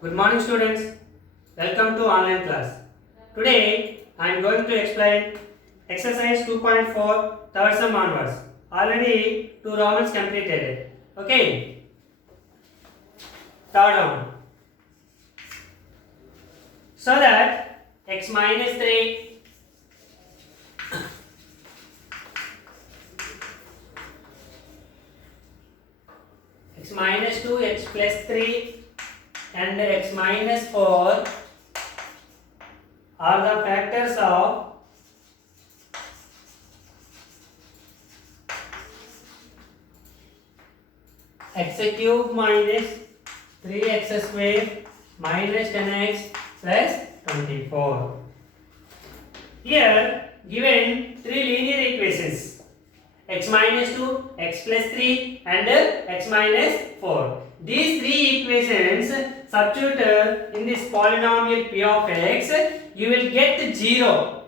Good morning students. Welcome to online class. Today I am going to explain exercise 2.4 third sum onwards. Already two rounds completed. Okay. Third round. So that x minus 3 x minus 2 x plus 3 and x minus 4 are the factors of x cube minus 3x square minus 10x plus 24. Here given three linear equations x minus 2, x plus 3 and x minus 4. These three equations substitute in this polynomial p of x, you will get 0.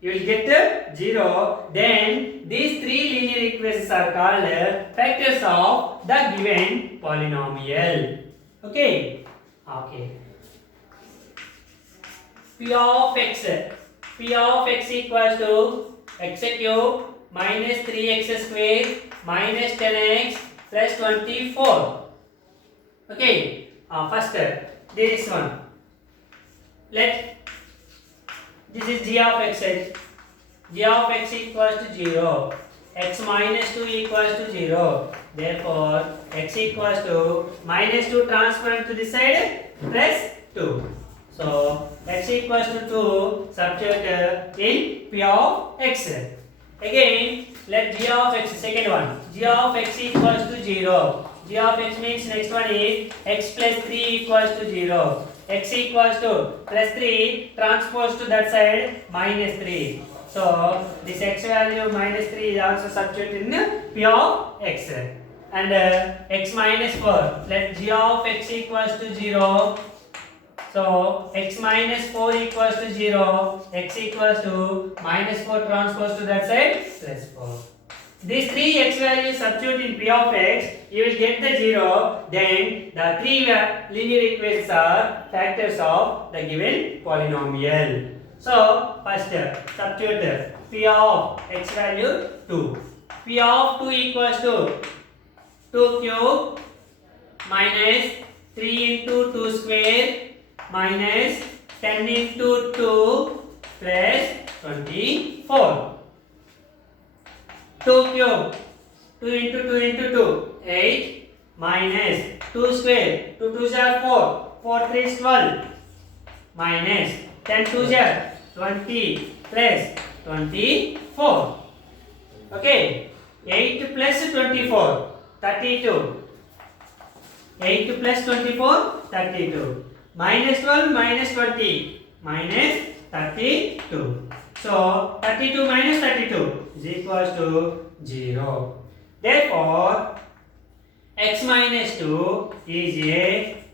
You will get 0. Then these three linear equations are called factors of the given polynomial. Okay. Okay. P of x equals to x cube minus 3x square minus 10x plus 24. Okay. First, this one. This is g of x. G of x equals to 0. X minus 2 equals to 0. Therefore, x equals to minus 2 transferred to this side plus 2. So, x equals to 2 substitute in p of x. Again, let g of x, second one. G of x equals to 0. G of x means next one is x plus 3 equals to 0. X equals to plus 3 transpose to that side minus 3. So, this x value minus 3 is also substituted in p of x. And x minus 4. Let g of x equals to 0. So, x minus 4 equals to 0. X equals to minus 4 transpose to that side plus 4. These three x values substitute in p of x, you will get the 0. Then the three linear equations are factors of the given polynomial. So first substitute p of x value 2. P of 2 equals to 2 cube minus 3 into 2 square minus 10 into 2 plus 24. 2 cube 2 into 2 into 2 8 minus 2 square 2 2s are 4 4 3 is 12 minus 10 2s are 20 plus 24. Okay, 8 plus 24 32. 8 plus 24 32 minus 12 minus 20 minus 32. So 32 minus 32 is equals to 0. Therefore, x minus 2 is a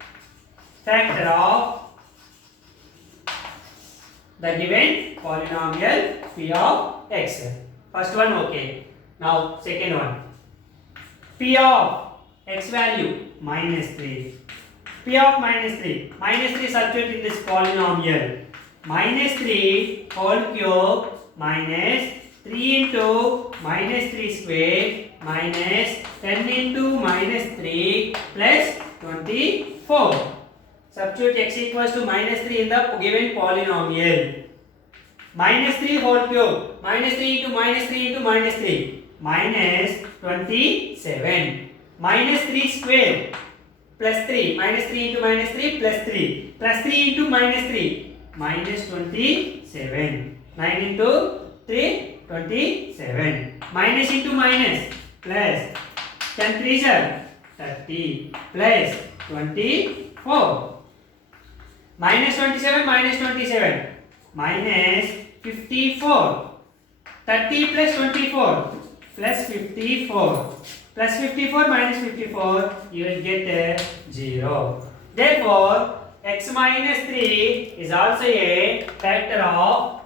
factor of the given polynomial p of x. First one okay. Now second one. P of x value minus 3. P of minus 3. Minus 3 substitute in this polynomial. Minus 3 whole cube minus 3 into minus 3 square minus 10 into minus 3 plus 24. Substitute x equals to minus 3 in the given polynomial. Minus 3 whole cube minus 3 into minus 3 into minus 3 minus 27. Minus 3 square plus 3 minus 3 into minus 3 plus 3 plus 3 into minus 3 minus 27. 9 into 3 27. Minus into minus plus 10 3s are 30 plus 24. Minus 27 minus 27 minus 54. 30 plus 24 plus 54 plus 54 minus 54, you will get 0. Therefore, x minus 3 is also a factor of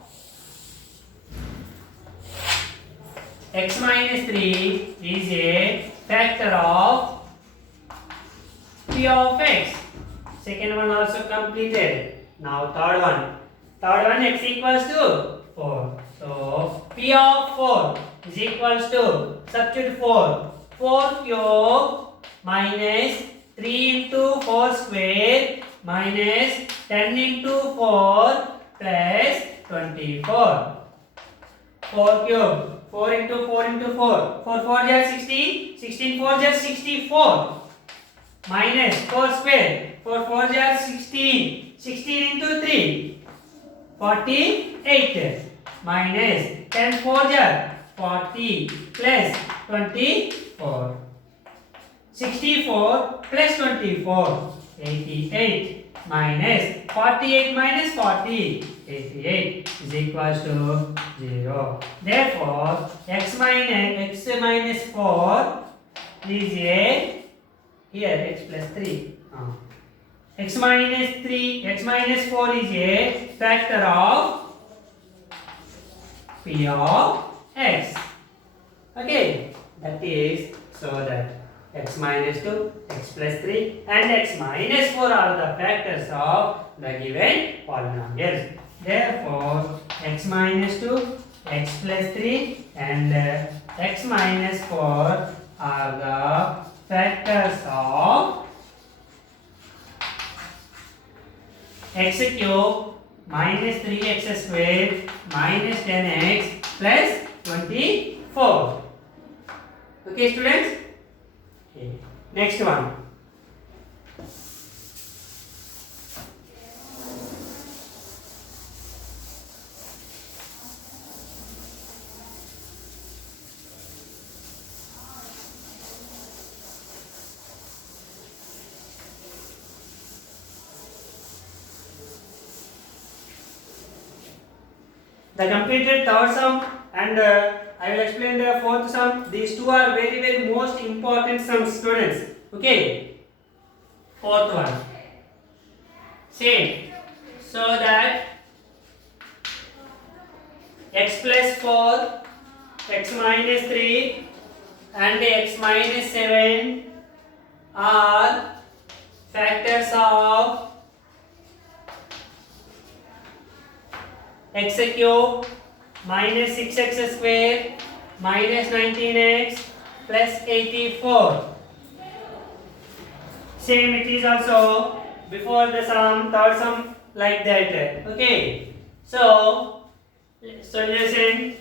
x minus 3 is a factor of p of x. Second one also completed. Now third one. Third one x equals to 4. So P of 4 is equals to substitute 4. 4 cube minus 3 into 4 square minus 10 into 4 plus 24. 4 cube. 4 into 4 into 4. 4 4 is 16. 16 4 is 64. Minus 4 square. 4 4 is 16. 16 into 3. 48. Minus 10 4 is 40 plus 24. 64 plus 24. 88 minus 48 minus 40. 88 is equals to 0. Therefore, x minus 4 is a, here x plus 3. X minus 4 is a factor of P of x. Okay, that is so that x minus 2, x plus 3 and x minus 4 are the factors of the given polynomials. Therefore, x minus 2, x plus 3 and x minus 4 are the factors of x cube minus 3x square minus 10x plus 24. Okay, students? Okay. Next one. The completed third sum and I will explain the fourth sum. These two are very most important sums, students. Okay. Fourth one. Same. So that x plus 4, x minus 3 and x minus 7 are factors of x cube minus 6x square minus 19x plus 84. Same it is also before the sum, third sum like that. Okay. So solution,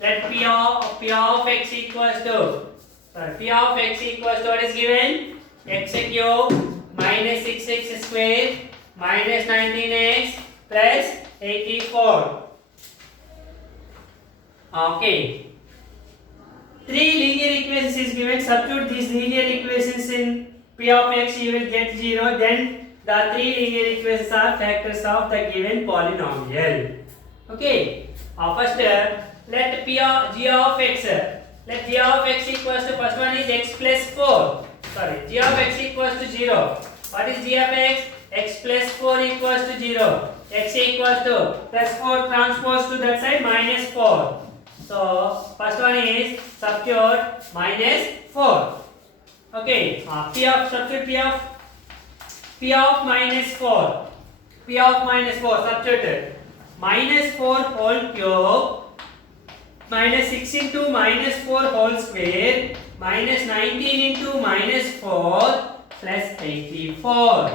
let P of x equals to, P of x equals to what is given? X cube minus 6x square minus 19x plus 84. Okay. 3 linear equations is given. Substitute these linear equations in P of x, you will get 0. Then the 3 linear equations are factors of the given polynomial. Okay. First, let g of x. Let g of x equals to, first one is x plus 4. Sorry, g of x equals to 0. What is g of x? X plus 4 equals to 0. X equals to plus 4 transpose to that side minus 4. So first one is substitute minus 4. Okay. Substitute P of minus 4. P of minus 4 substitute minus 4 whole cube minus 6 into minus 4 whole square minus 19 into minus 4 plus 84.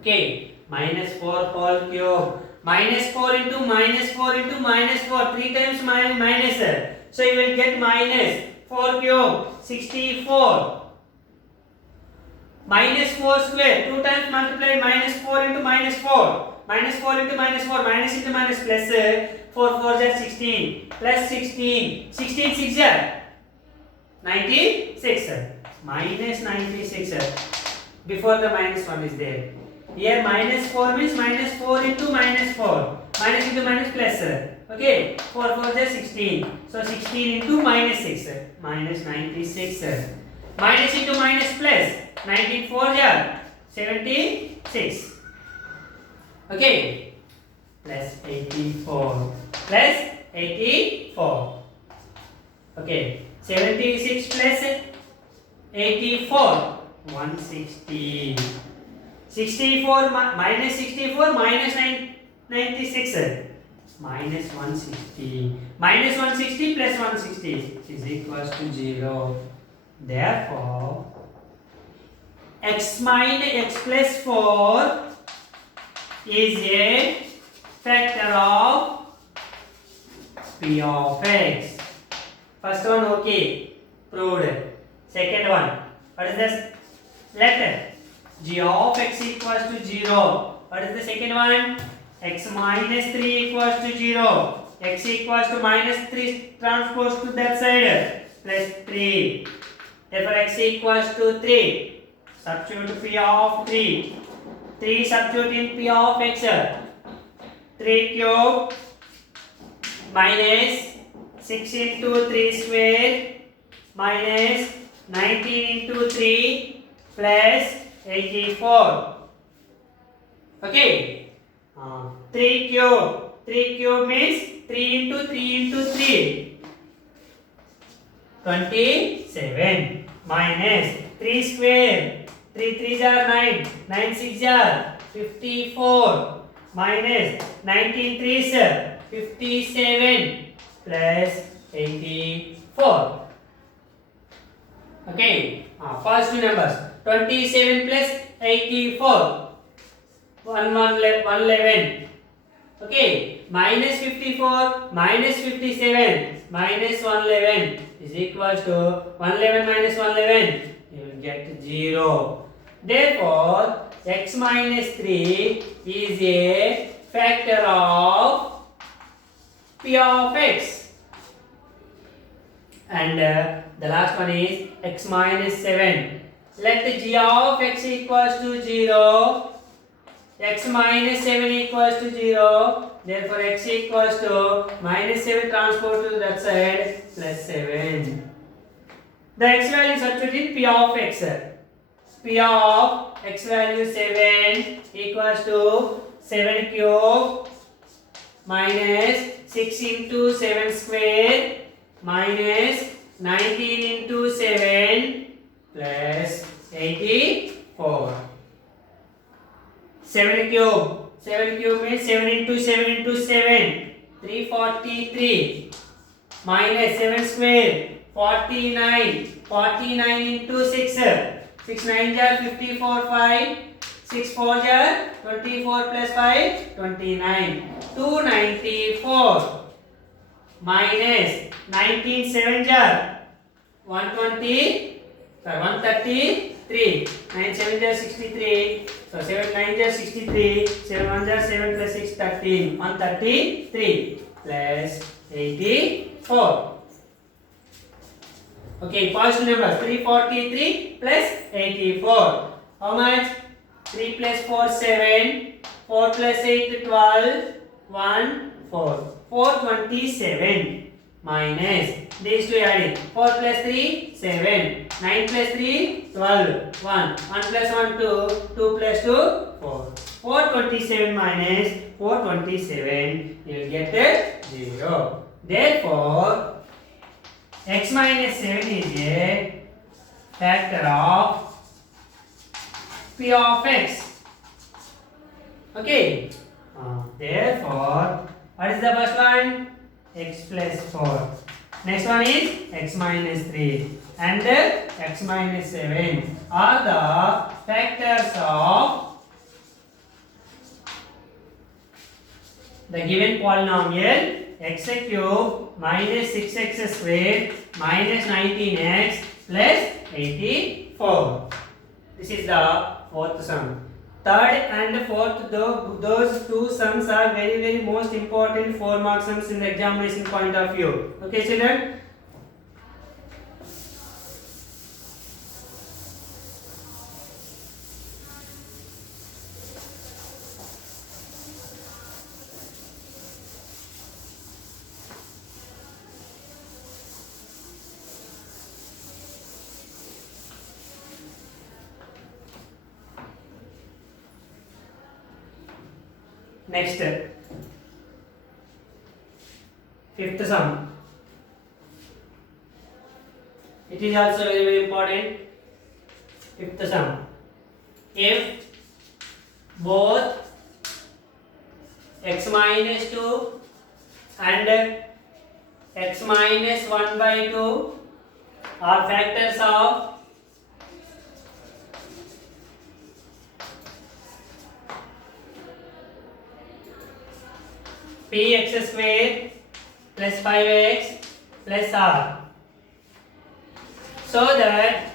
Okay. Minus 4 whole cube. Minus 4 into minus 4 into minus 4. 3 times minus. So you will get minus 4 cube. 64. Minus 4 square. 2 times multiplied minus 4 into minus 4. Minus 4 into minus 4. Minus into minus plus 4 4 is 16. Plus 16. 16 6 is 96. Minus 96. Before the minus 1 is there. Here minus 4 means minus 4 into minus 4. Minus into minus plus. Okay. 4 4 is 16. So 16 into minus 6. Minus 96. Minus into minus plus. 19 4 is 76. Okay. Plus 84. Plus 84. Okay. 76 plus 84. 160. 64 minus 64 minus 96. Minus 160. Minus 160 plus 160 is equals to 0. Therefore, x minus x plus 4 is a factor of p of x. First one okay, proved. Second one, what is this? Let g of x equals to 0. What is the second one? X minus 3 equals to 0. X equals to minus 3 transpose to that side plus 3. Therefore x equals to 3. Substitute p of 3. 3 substitute in p of x. 3 cube minus 6 into 3 square minus 19 into 3 plus 84. Okay. 3 cube. 3 cube means 3 into 3 into 3. 27 minus 3 square. 3 3s are 9. 9 6 are 54 minus 19 3s 57 plus 84. Okay. First two numbers. 27 plus 84. 111. Okay. Minus 54 minus 57 minus 111 is equals to 111 minus 111. You will get 0. Therefore, x minus 3 is a factor of p of x. And the last one is x minus 7. Let g of x equals to 0. X minus 7 equals to 0. Therefore, x equals to minus 7 transpose to that side plus 7. The x value substitute in p of x. P of x value 7 equals to 7 cube minus 6 into 7 square minus 19 into 7 plus 84. 7 cube. 7 cube means 7 into 7 into 7. 343 minus 7 square 49. 49 into 6. 6 9 jar 54 5. 6 4 jar 24 plus 5 29. 294 minus 19 7 jar 120. 133. 9 7 jar 63. So 7 9 jar 63. 7 1 jar 7 plus 6 13. 133 plus 84. Okay, positive numbers 343 plus 84. How much? 3 plus 4 7. 4 plus 8 12. 1 4. 427 minus these two adding 4 plus 3 7. 9 plus 3 12. 1 plus 1 2. 2 plus 2 4. 427 minus 427 you will get 0. Therefore, x minus 7 is a factor of p of x. Okay. Therefore, what is the first one? X plus 4. Next one is x minus 3 and x minus 7 are the factors of the given polynomial x cube minus 6x squared minus 19x plus 84. This is the fourth sum. Third and fourth, those two sums are very most important 4 mark sums in the examination point of view. Okay, children? Next, fifth sum. It is also very important. Fifth sum. If both x minus 2 and x minus 1 by 2 are factors of px square plus 5x plus r, so that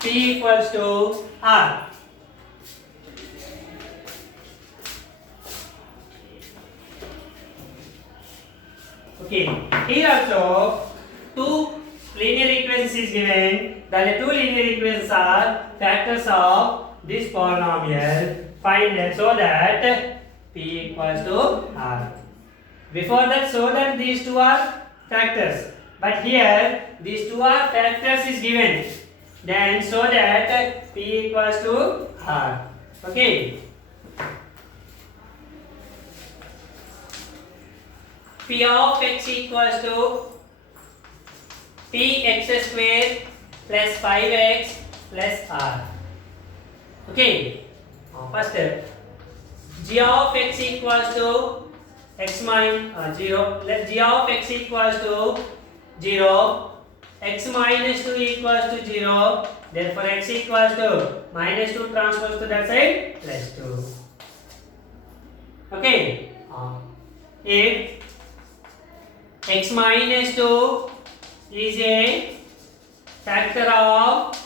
p equals to r. Okay, here also two linear equations is given. The two linear equations are factors of this polynomial. Find it so that p equals to r. Before that, so that these two are factors, but here these two are factors is given. Then so that p equals to r. Okay. P of x equals to px square plus 5x plus r. Okay. First, g of x equals to x minus 0. Let g of x equals to 0. X minus 2 equals to 0. Therefore, x equals to minus 2 transpose to that side plus 2. Okay. If x minus 2 is a factor of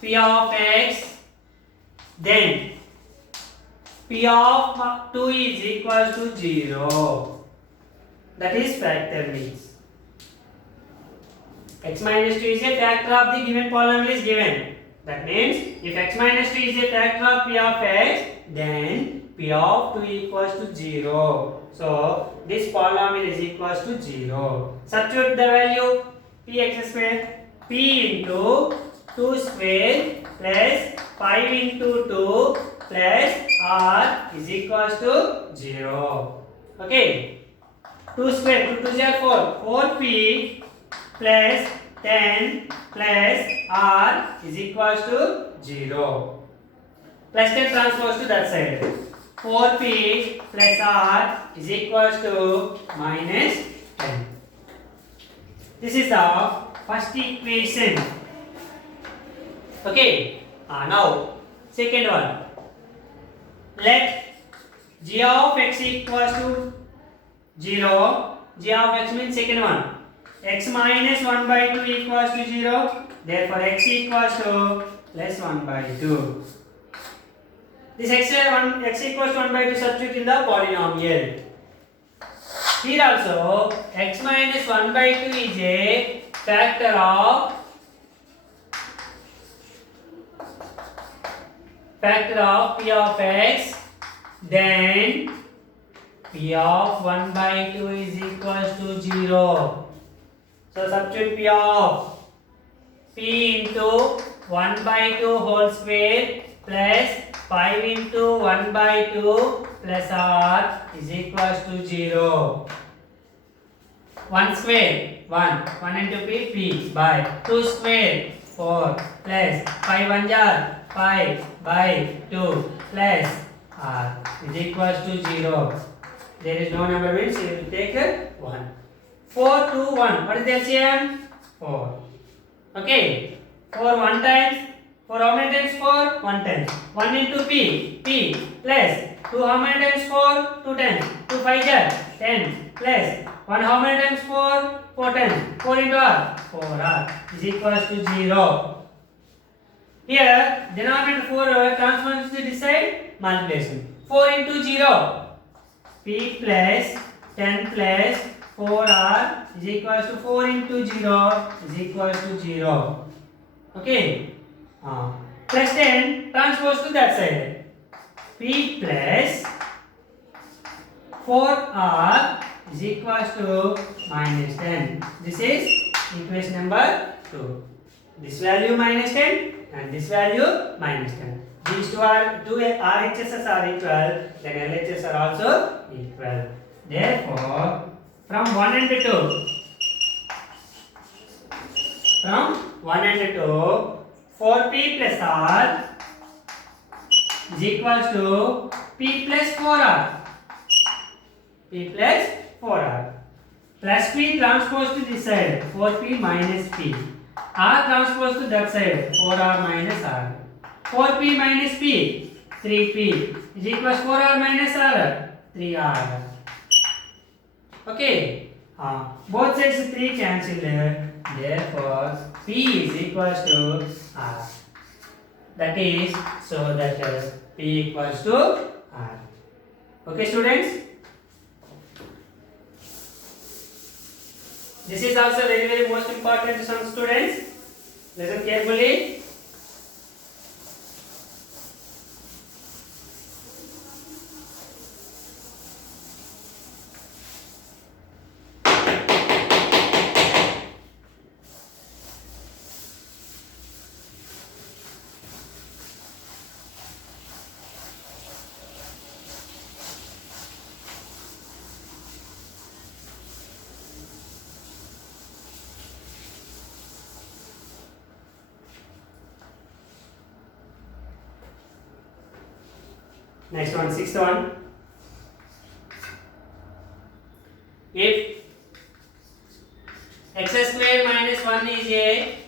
p of x, then p of 2 is equal to 0. That is factor means. X minus 2 is a factor of the given polynomial is given. That means if x minus 2 is a factor of p of x, then p of 2 equals to 0. So this polynomial is equals to 0. Substitute the value px square, p into 2 square plus 5 into 2 plus r is equals to 0. Okay. 2 square, 2 2 are 4. 4p plus 10 plus r is equals to 0. Plus 10 transpose to that side. 4p plus r is equals to minus 10. This is the first equation. Okay. Now second one. Let g of x equals to 0. G of x means second one. X minus 1 by 2 equals to 0. Therefore, x equals to plus 1 by 2. This x equals to 1 by 2 substitute in the polynomial. Here also, x minus 1 by 2 is a factor of p of x, then p of 1 by 2 is equals to 0. So substitute p into 1 by 2 whole square plus 5 into 1 by 2 plus r is equals to 0. 1 square 1, 1 into p by 2 square 4 plus 5 1 jar 5 by 2 plus r is equals to 0. There is no number means you will take 1. 4 2 1. What is the LCM? 4. Okay. 4 1 times. 4 how many times? 4 1 times. 1 into p plus 2 how many times? 4 2 times. 2 5 jar 10 plus 1 how many times? 4 4 times. 4 into r 4r is equals to 0. Here denominator 4 transforms to this side multiplication. 4 into 0. P plus 10 plus 4r is equals to 4 into 0 is equals to 0. Okay. Plus 10 transpose to that side. P plus 4r is equals to minus 10. This is equation number 2. This value minus 10 and this value minus 10. These two RHSs are equal, then LHS are also equal. Therefore, from 1 and 2, from 1 and 2, 4p plus r is equals to p plus 4r. P plus 4r. Plus p transpose to this side, 4p minus p. R transpose to that side, 4r minus r. 4p minus p, 3p is equals 4r minus r, 3r. Okay. Both sides 3 cancelled. Therefore, p is equals to r. That is, so that p equals to r. Okay, students? This is also very most important to some students. Listen carefully. Next one, sixth one. If x square minus 1 is a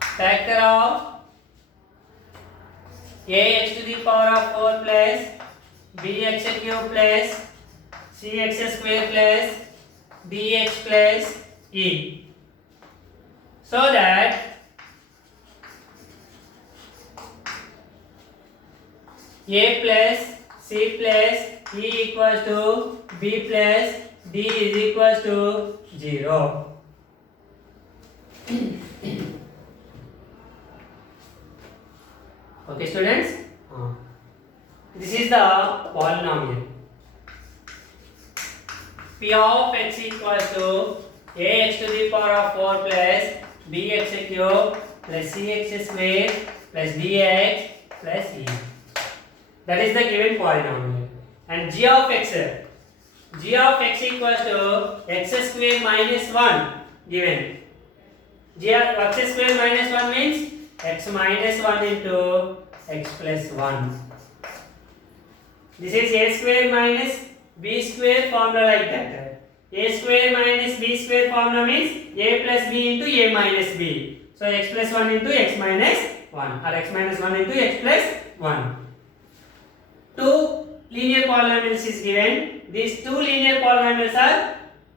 factor of ax to the power of 4 plus bx cube plus cx square plus dx plus e, so that a plus c plus e equals to b plus d is equals to 0. Okay, students? This is the polynomial. P of x equals to ax to the power of 4 plus bx cube plus cx square plus dx plus e. That is the given polynomial. And g of x equals to x square minus 1 given. G of x square minus 1 means x minus 1 into x plus 1. This is a square minus b square formula like that. A square minus b square formula means a plus b into a minus b. So x plus 1 into x minus 1 or x minus 1 into x plus 1. Two linear polynomials is given. These two linear polynomials are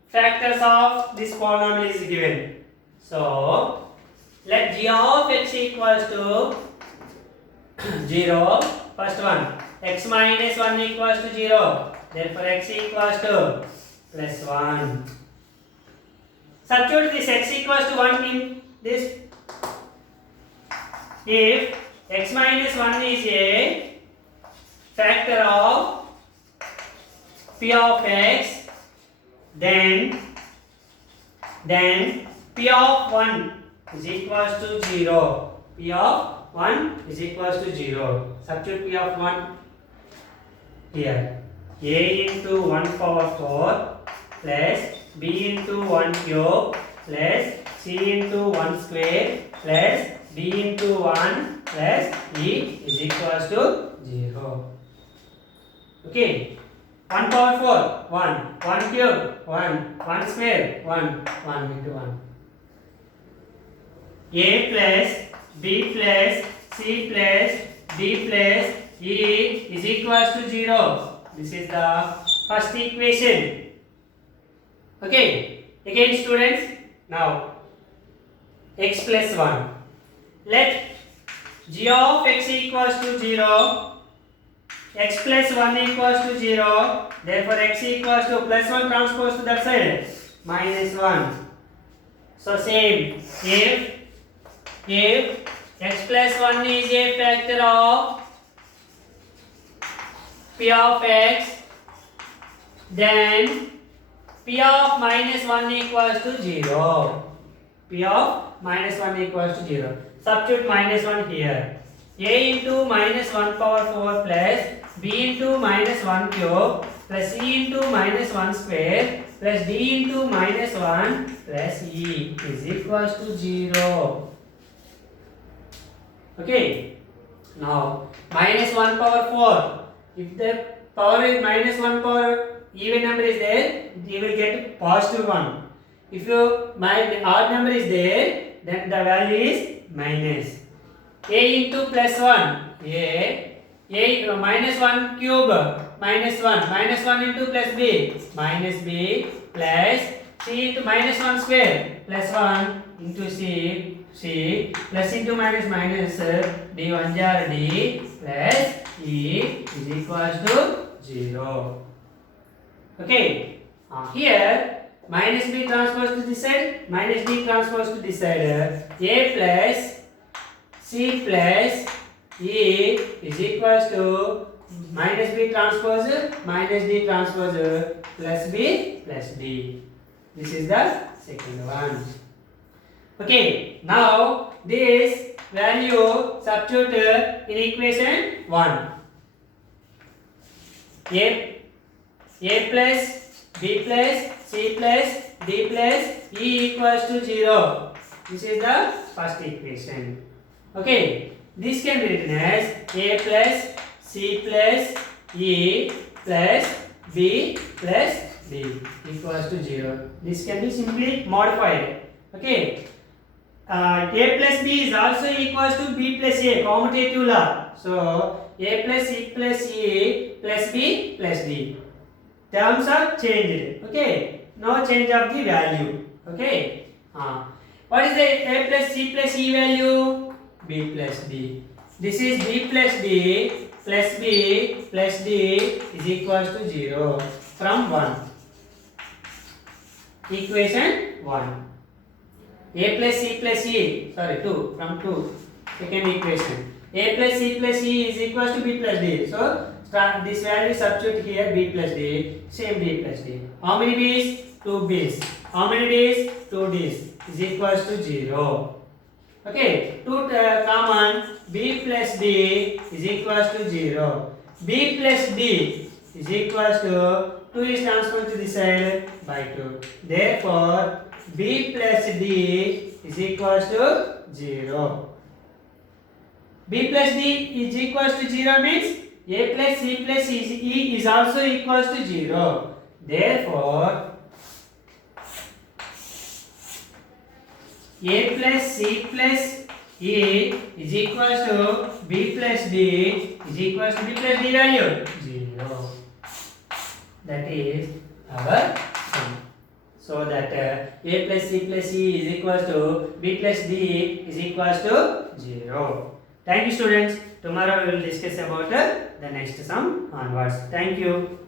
factors of this polynomial is given. So let g of x equals to 0. First one, x minus 1 equals to 0. Therefore x equals to plus 1. Substitute this x equals to 1 in this. If x minus 1 is a factor of p of x, then p of 1 is equals to 0. P of 1 is equals to 0. Substitute p of 1 here. A into 1 power 4 plus b into 1 cube plus c into 1 square plus d into 1 plus e is equals to 0. Okay, 1 power 4, 1, 1 cube, 1, 1 square, 1, 1 into 1. A plus b plus c plus d plus e is equals to 0. This is the first equation. Okay, again students, now x plus 1. Let g of x equals to 0. X plus 1 equals to 0. Therefore x equals to plus 1 transpose to that side, minus 1. So same, if x plus 1 is a factor of p of x, then p of minus 1 equals to 0. P of minus 1 equals to 0. Substitute minus 1 here. A into minus 1 power 4 plus b into minus 1 cube plus c into minus 1 square plus d into minus 1 plus e is equals to 0. Okay. Now minus 1 power 4. If the power is minus 1 power even number is there, you will get positive 1. If odd number is there, then the value is minus. A into plus 1. A minus 1 cube minus 1. Minus 1 into plus b. Minus b plus c into minus 1 square plus 1 into c plus into minus minus d 1 jar d plus e is equals to 0. Okay. Here minus b transposed to this side, minus d transposed to this side. A plus c plus e is equals to minus b transpose minus d transpose plus b plus d. This is the second one. Okay, now this value substitute in equation 1. A plus b plus c plus d plus e equals to 0. This is the first equation. Okay, this can be written as a plus c plus e plus b plus d equals to 0. This can be simply modified. Okay, a plus b is also equals to b plus a, commutative law. So a plus c plus e plus b plus d. Terms are changed. Okay, no change of the value. Okay. What is the a plus c plus e value? B plus d. This is b plus d plus b plus d is equals to 0 from 1. Equation 1. A plus c plus e, sorry 2, from 2. Second equation. A plus c plus e is equals to b plus d. So this value substitute here b plus d, same b plus d. How many b's? 2 b's. How many d's? 2 d's is equals to 0. Okay, 2 common, b plus d is equals to 0. B plus d is equals to 2 is transferred to this side by 2. Therefore, b plus d is equals to 0. B plus d is equals to 0 means a plus c plus e is also equals to 0. Therefore, a plus c plus e is equals to b plus d is equals to b plus d value 0. That is our sum. So that a plus c plus e is equals to b plus d is equals to 0. Thank you, students. Tomorrow we will discuss about the next sum onwards. Thank you.